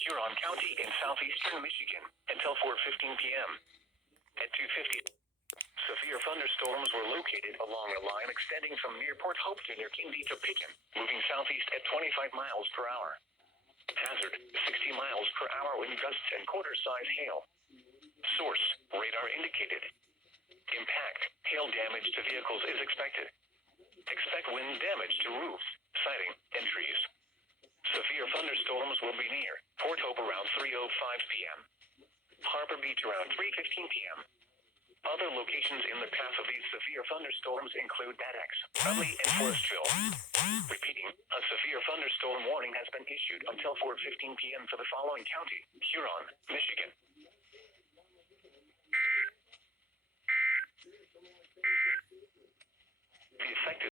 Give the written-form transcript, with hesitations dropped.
Huron County in southeastern Michigan until 4:15 p.m. At 2:50, severe thunderstorms were located along a line extending from near Port Hope to near Kindy to Picken, moving southeast at 25 miles per hour. Hazard, 60 miles per hour wind gusts and quarter-size hail. Source, radar indicated. Impact, hail damage to vehicles is expected. Expect wind damage to roofs, siding, and trees. Severe thunderstorms will be near Port Hope around 3:05 p.m. Harbor Beach around 3:15 p.m. Other locations in the path of these severe thunderstorms include Dadex, Dudley, and Forestville. Repeating, a severe thunderstorm warning has been issued until 4:15 p.m. for the following county: Huron, Michigan. The effective